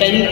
10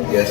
OTS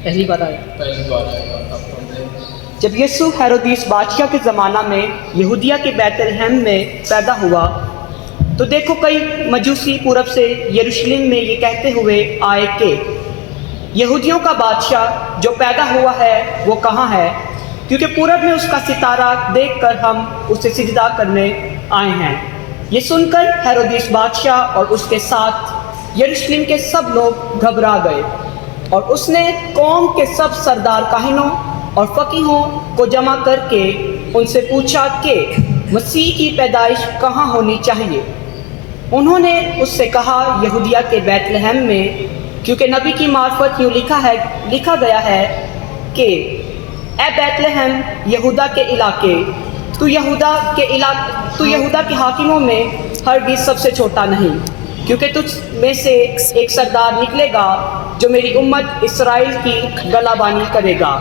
पहली बार आया। पहली बार आया तब तो मैं जब यीशु हेरोदिस बादशाह के ज़माना में यहूदिया के बैतलहम में पैदा हुआ तो देखो कई मजूसी पूरब से यरूशलेम में ये कहते हुए आए कि यहूदियों का बादशाह जो पैदा हुआ है वो कहाँ है, क्योंकि पूरब में उसका सितारा देखकर हम उसे सिजदा करने आए हैं। ये सुनकर हेरोदिस बादशाह और उसके साथ यरूशलेम के सब लोग घबरा गए और उसने कौम के सब सरदार काहिनों और फकीहों को जमा करके उनसे पूछा कि मसीह की पैदाइश कहाँ होनी चाहिए। उन्होंने उससे कहा यहूदिया के बैतलहम में, क्योंकि नबी की मार्फत यूँ लिखा गया है कि ए बैतलहम यहूदा के इलाके, तू यहूदा के हाकिमों में हरगिज़ सबसे छोटा नहीं, क्योंकि तुझ में से एक सरदार निकलेगा जो मेरी उम्मत इस्राएल की गलाबानी करेगा।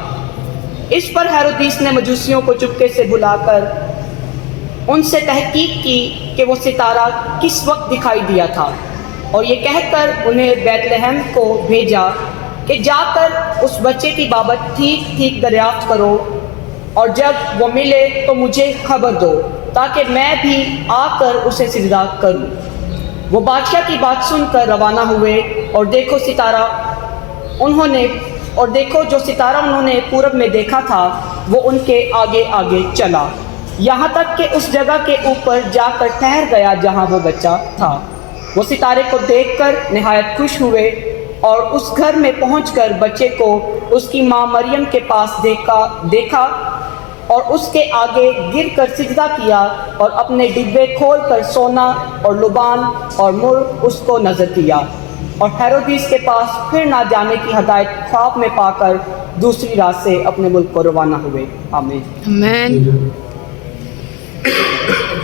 इस पर हेरोदिस ने मजूसियों को चुपके से बुलाकर उनसे तहकीक की कि वो सितारा किस वक्त दिखाई दिया था और ये कहकर उन्हें बैतलहम को भेजा कि जाकर उस बच्चे की बाबत ठीक ठीक दरियाफ्त करो और जब वो मिले तो मुझे खबर दो ताकि मैं भी आकर उसे सिजदा करूं। वो बादशाह की बात सुनकर रवाना हुए और देखो जो सितारा उन्होंने पूरब में देखा था वो उनके आगे आगे चला, यहाँ तक कि उस जगह के ऊपर जाकर ठहर गया जहाँ वो बच्चा था। वो सितारे को देखकर निहायत खुश हुए और उस घर में पहुंचकर बच्चे को उसकी माँ मरियम के पास देखा और उसके आगे गिरकर सिजदा किया और अपने डिब्बे खोलकर सोना और लुबान और मुर उसको नजर किया और हेरोदिस के पास फिर ना जाने की हदायत ख्वाब में पाकर दूसरी रात से अपने मुल्क को रवाना हुए। आमीन।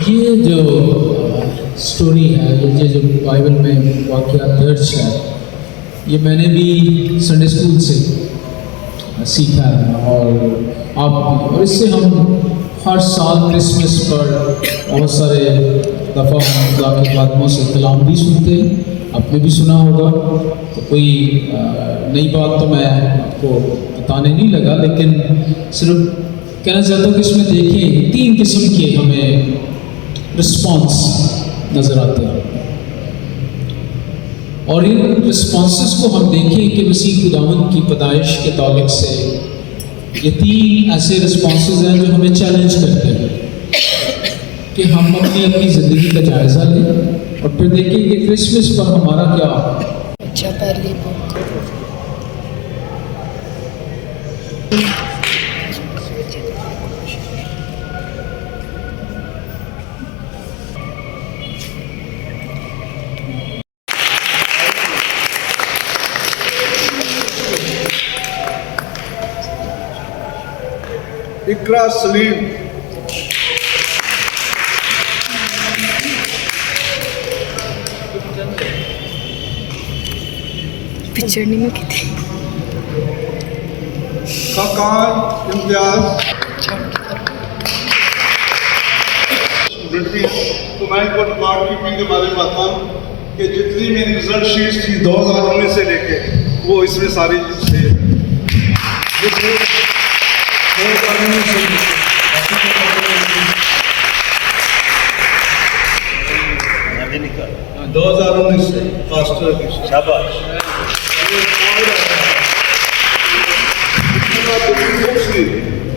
ये जो स्टोरी है, ये जो बाइबल में वाक़या दर्ज है, ये मैंने भी संडे स्कूल से सीखा है और आप भी, और इससे हम हर साल क्रिसमस पर बहुत सारे दफ़ा खुदा के खादमों से कलाम भी सुनते हैं, आपने भी सुना होगा, तो कोई नई बात तो मैं आपको बताने नहीं लगा, लेकिन सिर्फ कहना चाहता हूँ कि इसमें देखें 3 किस्म के हमें रिस्पॉन्स नज़र आते हैं और इन रिस्पॉन्सेस को हम देखें कि मसीह खुदावंद की पैदाइश के ताल्लुक़ से ये 3 ऐसे रिस्पॉन्सेस हैं जो हमें चैलेंज करते हैं कि हम अपनी ज़िंदगी का जायज़ा लें और फिर देखें कि क्रिसमस पर हमारा क्या। अच्छा, पहली बुक इकरा सलीम, पिक्चर में कितनी खाकान इम्तियाज। तो मैं इनको रिकॉर्ड कीपिंग के बारे में बताता हूँ कि जितनी मेरी रिजल्ट शीट थी 2019 से लेके वो इसमें सारी से 2019 से फास्टर की शाबाश।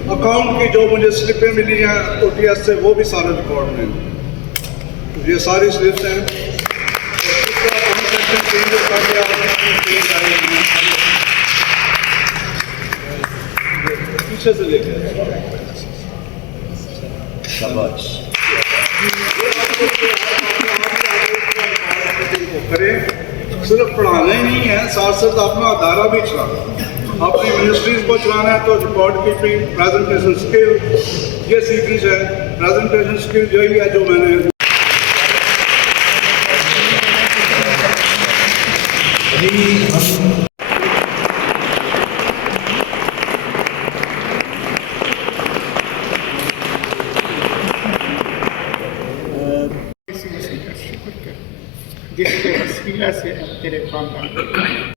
अकाउंट की जो मुझे स्लिपें मिली हैं OTS से वो भी सारे रिकॉर्ड में, ये सारी स्लिप्स हैं। पीछे से लेके शाबाश करें। सिर्फ पढ़ाना ही नहीं है, साथ साथ अपना अदारा भी चलाना, अपनी मिनिस्ट्रीज को चलाना है। तो रिकॉर्ड कीपिंग, प्रेजेंटेशन स्किल, ये सीखनी है। प्रेजेंटेशन स्किल यही है जो मैंने जिसके वसीला से तेरे खानदान